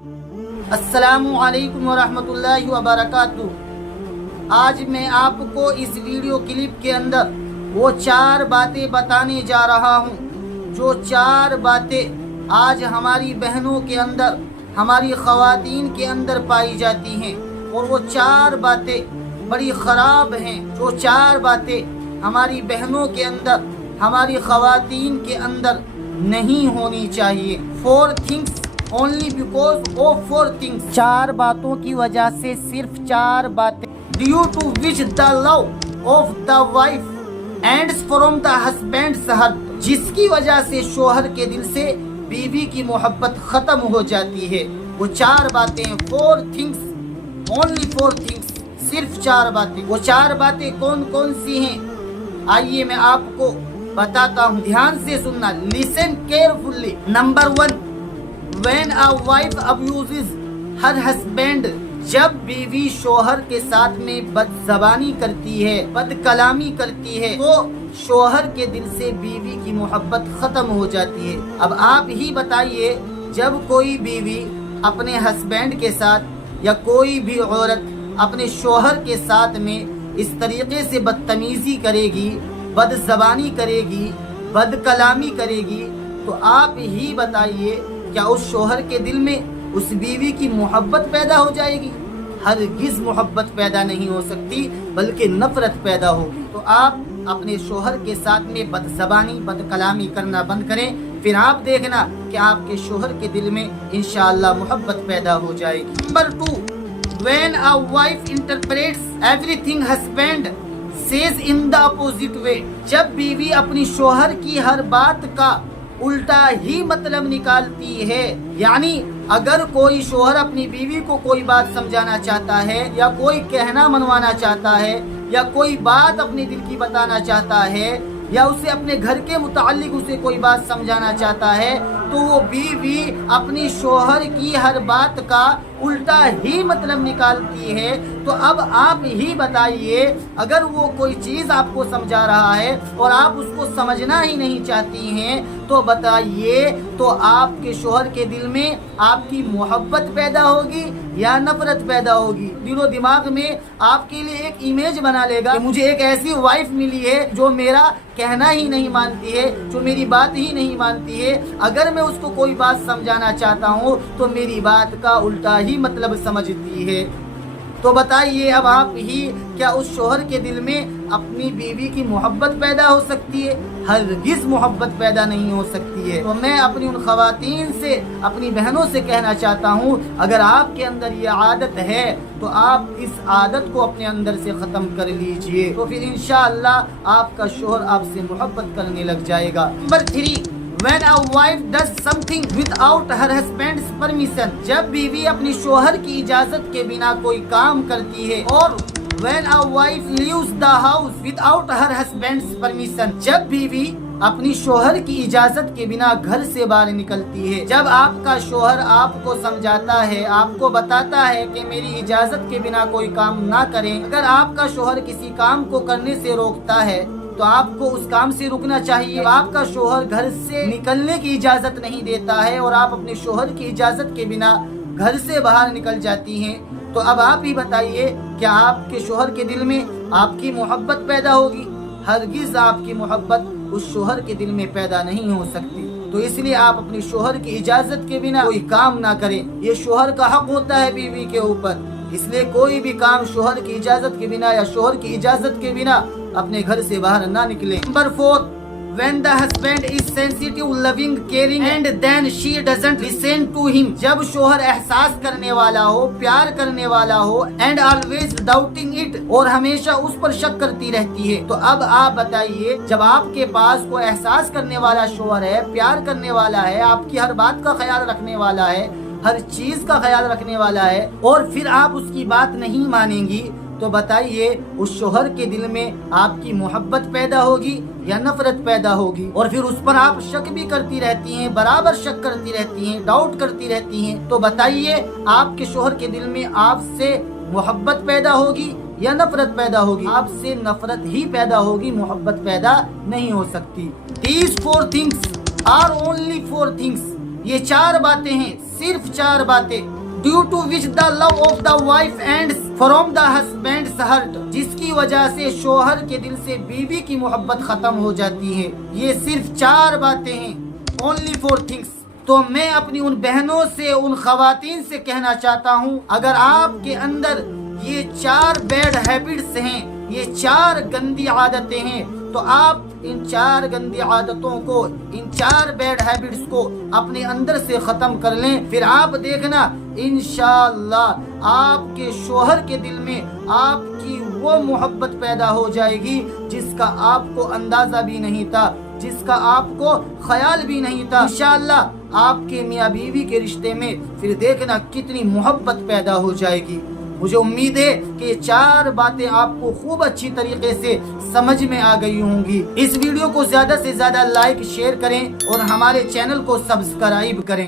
السلام علیکم ورحمۃ اللہ وبرکاتہ۔ آج میں آپ کو اس ویڈیو کلپ کے اندر وہ 4 باتیں بتانے جا رہا ہوں جو 4 باتیں آج ہماری بہنوں کے اندر، ہماری خواتین کے اندر پائی جاتی ہیں، اور وہ 4 باتیں بڑی خراب ہیں۔ جو 4 باتیں ہماری بہنوں کے اندر، ہماری خواتین کے اندر نہیں ہونی چاہیے۔ 4 things only because of 4 things۔ 4 باتوں کی وجہ سے، صرف 4 باتیں due to which the love of the wife ends from the husband's heart، جس کی وجہ سے شوہر کے دل سے بیوی کی محبت ختم ہو جاتی ہے۔ وہ 4 باتیں، 4 things only 4 things، صرف 4 باتیں۔ وہ 4 باتیں کون کون سی ہیں؟ آئیے میں آپ کو بتاتا ہوں، دھیان سے سننا، listen carefully۔ Number 1، when a wife abuses her husband، جب بیوی شوہر کے ساتھ میں بد زبانی کرتی ہے، بد کلامی کرتی ہے، تو شوہر کے دل سے بیوی کی محبت ختم ہو جاتی ہے۔ اب آپ ہی بتائیے، جب کوئی بیوی اپنے ہسبینڈ کے ساتھ یا کوئی بھی عورت اپنے شوہر کے ساتھ میں اس طریقے سے بدتمیزی کرے گی، بد زبانی کرے گی، بد کلامی کرے گی، تو آپ ہی بتائیے کیا اس شوہر کے دل میں اس بیوی کی محبت پیدا ہو جائے گی؟ ہرگز محبت پیدا نہیں ہو سکتی، بلکہ نفرت پیدا ہوگی۔ تو آپ اپنے شوہر کے ساتھ میں بد زبانی، بد کلامی کرنا بند کریں، پھر آپ دیکھنا کہ آپ کے شوہر کے دل میں انشاءاللہ محبت پیدا ہو جائے گی۔ Number 2، when a wife interprets everything husband says in the opposite way، جب بیوی اپنی شوہر کی ہر بات کا الٹا ہی مطلب نکالتی ہے، یعنی اگر کوئی شوہر اپنی بیوی کو کوئی بات سمجھانا چاہتا ہے، یا کوئی کہنا منوانا چاہتا ہے، یا کوئی بات اپنے دل کی بتانا چاہتا ہے، یا اسے اپنے گھر کے متعلق اسے کوئی بات سمجھانا چاہتا ہے، تو وہ بیوی اپنی شوہر کی ہر بات کا الٹا ہی مطلب نکالتی ہے۔ تو اب آپ ہی بتائیے، اگر وہ کوئی چیز آپ کو سمجھا رہا ہے اور آپ اس کو سمجھنا ہی نہیں چاہتی ہیں، تو بتائیے تو آپ کے شوہر کے دل میں آپ کی محبت پیدا ہوگی یا نفرت پیدا ہوگی؟ دل و دماغ میں آپ کے لیے ایک امیج بنا لے گا کہ مجھے ایک ایسی وائف ملی ہے جو میرا کہنا ہی نہیں مانتی ہے، جو میری بات ہی نہیں مانتی ہے، اگر میں اس کو کوئی بات سمجھانا چاہتا ہوں تو میری بات کا الٹا ہی مطلب سمجھتی ہے۔ تو بتائیے اب آپ ہی، کیا اس شوہر کے دل میں اپنی بیوی کی محبت پیدا ہو سکتی ہے؟ ہرگز محبت پیدا نہیں ہو سکتی ہے۔ تو میں اپنی ان خواتین سے، اپنی بہنوں سے کہنا چاہتا ہوں، اگر آپ کے اندر یہ عادت ہے تو آپ اس عادت کو اپنے اندر سے ختم کر لیجئے، تو پھر انشاءاللہ آپ کا شوہر آپ سے محبت کرنے لگ جائے گا۔ Number 3، when a wife does something without her husband's permission، جب بیوی اپنی شوہر کی اجازت کے بنا کوئی کام کرتی ہے، اور when a wife leaves the house without her husband's permission، جب بیوی اپنی شوہر کی اجازت کے بنا گھر سے باہر نکلتی ہے۔ جب آپ کا شوہر آپ کو سمجھاتا ہے، آپ کو بتاتا ہے کہ میری اجازت کے بنا کوئی کام نہ کریں، اگر آپ کا شوہر کسی کام کو کرنے سے روکتا ہے تو آپ کو اس کام سے رکنا چاہیے۔ آپ کا شوہر گھر سے نکلنے کی اجازت نہیں دیتا ہے اور آپ اپنے شوہر کی اجازت کے بنا گھر سے باہر نکل جاتی ہیں، تو اب آپ ہی بتائیے کیا آپ کے شوہر کے دل میں آپ کی محبت پیدا ہوگی؟ ہرگز آپ کی محبت اس شوہر کے دل میں پیدا نہیں ہو سکتی۔ تو اس لیے آپ اپنے شوہر کی اجازت کے بنا کوئی کام نہ کریں، یہ شوہر کا حق ہوتا ہے بیوی کے اوپر، اس لیے کوئی بھی کام شوہر کی اجازت کے بنا یا شوہر کی اجازت کے بنا اپنے گھر سے باہر نہ نکلیں۔ Number 4، when the husband is sensitive, loving, caring and then she doesn't listen to him، جب شوہر احساس کرنے والا ہو، پیار کرنے والا ہو and always doubting it، اور ہمیشہ اس پر شک کرتی رہتی ہے، تو اب آپ بتائیے، جب آپ کے پاس کوئی احساس کرنے والا شوہر ہے، پیار کرنے والا ہے، آپ کی ہر بات کا خیال رکھنے والا ہے، ہر چیز کا خیال رکھنے والا ہے، اور پھر آپ اس کی بات نہیں مانیں گی، تو بتائیے اس شوہر کے دل میں آپ کی محبت پیدا ہوگی یا نفرت پیدا ہوگی؟ اور پھر اس پر آپ شک بھی کرتی رہتی ہیں، برابر شک کرتی رہتی ہیں، ڈاؤٹ کرتی رہتی ہیں، تو بتائیے آپ کے شوہر کے دل میں آپ سے محبت پیدا ہوگی یا نفرت پیدا ہوگی؟ آپ سے نفرت ہی پیدا ہوگی، محبت پیدا نہیں ہو سکتی۔ These 4 things are only 4 things یہ 4 باتیں ہیں، صرف 4 باتیں due to which the love of the wife and from the husbands heart, جس کی وجہ سے شوہر کے دل سے بیوی کی محبت ختم ہو جاتی ہے۔ یہ صرف 4 باتیں ہیں، only 4 things۔ تو میں اپنی ان بہنوں سے، ان خواتین سے کہنا چاہتا ہوں، اگر آپ کے اندر یہ 4 بیڈ ہیبٹس ہیں، یہ 4 گندی عادتیں ہیں، تو آپ ان 4 گندی عادتوں کو، ان 4 بیڈ ہیبٹس کو اپنے اندر سے ختم کر لیں، پھر آپ دیکھنا انشاءاللہ آپ کے شوہر کے دل میں آپ کی وہ محبت پیدا ہو جائے گی جس کا آپ کو اندازہ بھی نہیں تھا، جس کا آپ کو خیال بھی نہیں تھا۔ انشاءاللہ آپ کے میاں بیوی کے رشتے میں پھر دیکھنا کتنی محبت پیدا ہو جائے گی۔ مجھے امید ہے کہ یہ 4 باتیں آپ کو خوب اچھی طریقے سے سمجھ میں آ گئی ہوں گی۔ اس ویڈیو کو زیادہ سے زیادہ لائک، شیئر کریں اور ہمارے چینل کو سبسکرائب کریں۔